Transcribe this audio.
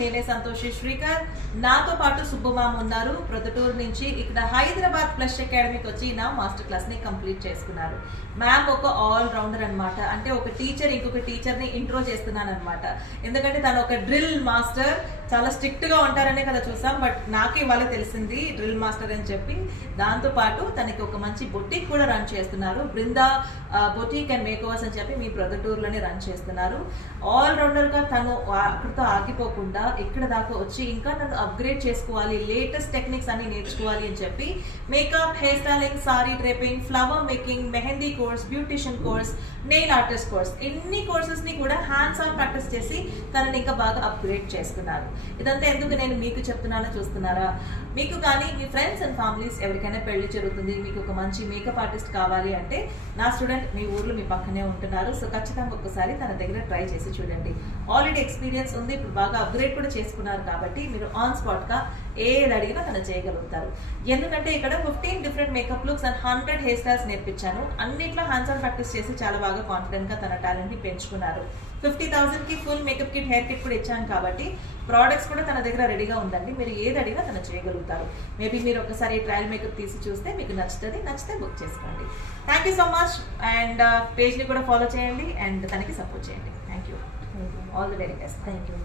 నేనే సంతోషి శ్రీకర్. నాతో పాటు సుబ్బమామ ఉన్నారు ప్రొద్దుటూరు నుంచి. ఇక్కడ హైదరాబాద్ ప్లస్ అకాడమీకి వచ్చి నా మాస్టర్ క్లాస్ ని కంప్లీట్ చేసుకున్నారు. మ్యామ్ ఒక ఆల్ రౌండర్ అనమాట. అంటే ఒక టీచర్ ఇంకొక టీచర్ ని ఇంట్రో చేస్తున్నాను అనమాట. ఎందుకంటే తను ఒక డ్రిల్ మాస్టర్, చాలా స్ట్రిక్ట్ గా ఉంటారనే కదా చూసాం. బట్ నాకు ఇవాళ తెలిసింది డ్రిల్ మాస్టర్ అని చెప్పి. దాంతో పాటు తనకి ఒక మంచి బొటిక్ కూడా రన్ చేస్తున్నారు. బృందా బొటిక్ అండ్ మేకోవర్స్ అని చెప్పి మీ ప్రొద్దుటూరులోనే రన్ చేస్తున్నారు. ఆల్ రౌండర్ గా తను అక్కడితో ఆగిపోకుండా ఇక్కడ దాకా వచ్చి ఇంకా నన్ను అప్గ్రేడ్ చేసుకోవాలి, లేటెస్ట్ టెక్నిక్స్ అన్ని నేర్చుకోవాలి అని చెప్పి makeup, hair styling, sorry draping, flower making, mehndi course, beautician course, nail artist course, ఎన్ని కోర్సెస్ ని కూడా హ్యాండ్స్ ఆన్ ప్రాక్టీస్ చేసి తనని ఇంకా బాగా అప్గ్రేడ్ చేసుకున్నారు. ఇదంతా ఎందుకు నేను మీకు చెప్తున్నానో చూస్తున్నారా? మీకు కానీ మీ ఫ్రెండ్స్ అండ్ ఫ్యామిలీస్ ఎవరికైనా పెళ్లి జరుగుతుంది, మీకు ఒక మంచి మేకప్ ఆర్టిస్ట్ కావాలి అంటే నా స్టూడెంట్ మీ ఊర్లో మీ పక్కనే ఉంటున్నారు. సో ఖచ్చితంగా ఒక్కసారి తన దగ్గర ట్రై చేసి చూడండి. ఆల్రెడీ ఎక్స్పీరియన్స్ ఉంది, ఇప్పుడు బాగా అప్గ్రేడ్ కూడా చేసుకున్నారు కాబట్టి మీరు ఆన్ స్పాట్ గా ఏది అడిగినా తను చేయగలుగుతారు. ఎందుకంటే ఇక్కడ 15 different makeup looks and 100 hair styles నేర్పించాను. అన్నిట్లో హ్యాండ్స్ ఆన్ ప్రాక్టీస్ చేసి చాలా బాగా కాన్ఫిడెంట్ గా తన టాలెంట్ ని పెంచుకున్నారు. 50,000 కి full makeup kit, hair kit కూడా ఇచ్చాను కాబట్టి ప్రోడక్ట్స్ కూడా తన దగ్గర రెడీగా ఉందండి. మీరు ఏది అడిగినా తను చేయగలుగుతారు. మేబీ మీరు ఒకసారి ట్రయల్ మేకప్ తీసి చూస్తే మీకు నచ్చితే బుక్ చేసుకోండి. Thank you so much. And పేజ్ని కూడా ఫాలో చేయండి అండ్ తనకి సపోర్ట్ చేయండి. Thank you. All the very best. Thank you.